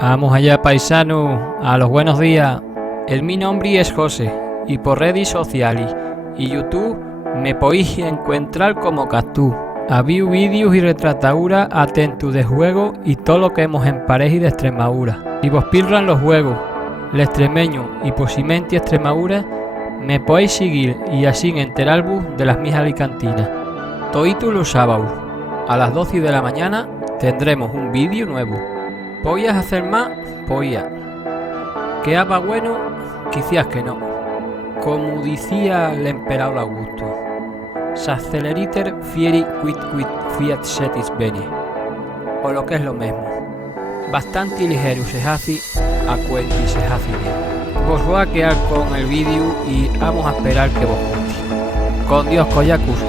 Vamos allá, paisano, a los buenos días. Mi nombre es José y por redes sociales y YouTube me podéis encontrar como Cactus. Había vídeos y retrataduras atentos de juegos y todo lo que hemos en pareja y de Extremadura. Si vos pillan los juegos, el extremeño y posiblemente Extremadura, me podéis seguir y así enteraros de las mis alicantinas. Todos los sábados a las 12 de la mañana tendremos un vídeo nuevo. ¿Podías hacer más? Podía. ¿Quedaba bueno? Quizás que no. Como decía el emperador Augusto, s'acceleriter fieri quid fiat setis bene. O lo que es lo mismo, bastante ligero se hace a cuenta y se hace bien. Vos voy a quedar con el vídeo y vamos a esperar que vos cuentes. Con Dios, Coyacus.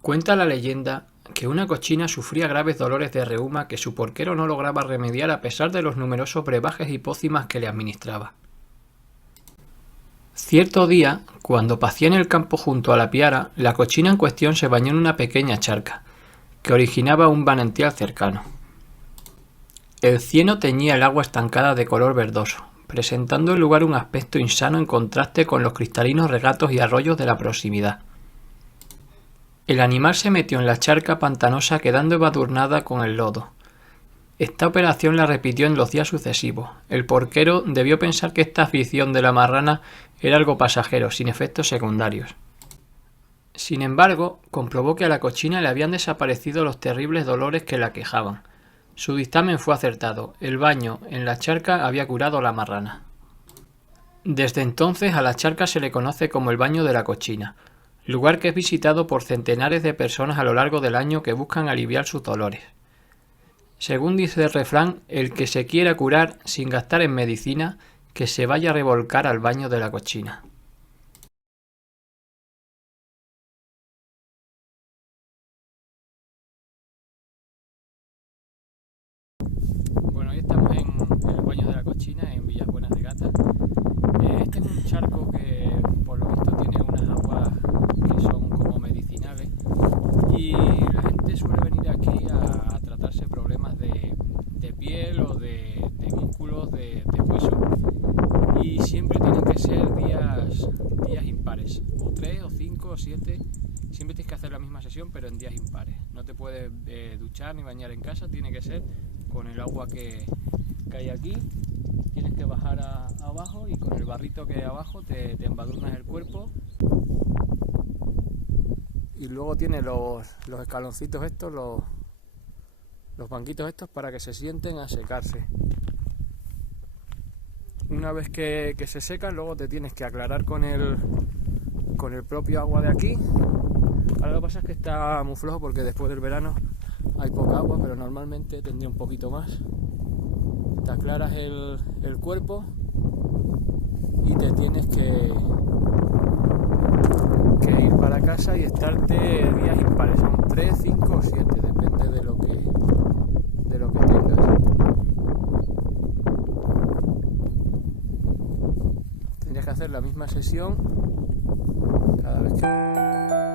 Cuenta la leyenda que una cochina sufría graves dolores de reuma que su porquero no lograba remediar a pesar de los numerosos brebajes y pócimas que le administraba. Cierto día, cuando pacía en el campo junto a la piara, la cochina en cuestión se bañó en una pequeña charca, que originaba un manantial cercano. El cieno teñía el agua estancada de color verdoso, presentando el lugar un aspecto insano en contraste con los cristalinos regatos y arroyos de la proximidad. El animal se metió en la charca pantanosa quedando embadurnada con el lodo. Esta operación la repitió en los días sucesivos. El porquero debió pensar que esta afición de la marrana era algo pasajero, sin efectos secundarios. Sin embargo, comprobó que a la cochina le habían desaparecido los terribles dolores que la quejaban. Su dictamen fue acertado. El baño en la charca había curado a la marrana. Desde entonces a la charca se le conoce como el baño de la cochina, lugar que es visitado por centenares de personas a lo largo del año que buscan aliviar sus dolores. Según dice el refrán, el que se quiera curar sin gastar en medicina, que se vaya a revolcar al baño de la cochina. Bueno, hoy estamos en el baño de la cochina, en Villas Buenas de Gata. Este es un charco que por lo visto tiene unas aguas que son como medicinales y la gente suele venir aquí a tratarse problemas de piel o de músculos, de hueso, y siempre tienen que ser días impares, o 3 o 5 o 7, siempre tienes que hacer la misma sesión pero en días impares. No te puedes duchar ni bañar en casa, tiene que ser con el agua que hay aquí. Tienes que bajar abajo y con el barrito que hay abajo te embadurnas el cuerpo. Y luego tiene los escaloncitos estos, los banquitos estos para que se sienten a secarse. Una vez que se secan, luego te tienes que aclarar con el propio agua de aquí. Ahora lo que pasa es que está muy flojo porque después del verano hay poca agua, pero normalmente tendría un poquito más. Te aclaras el cuerpo y te tienes que ir para casa y estarte días impares, son 3, 5 o 7, depende de lo que tengas. Tendrías que hacer la misma sesión cada vez que...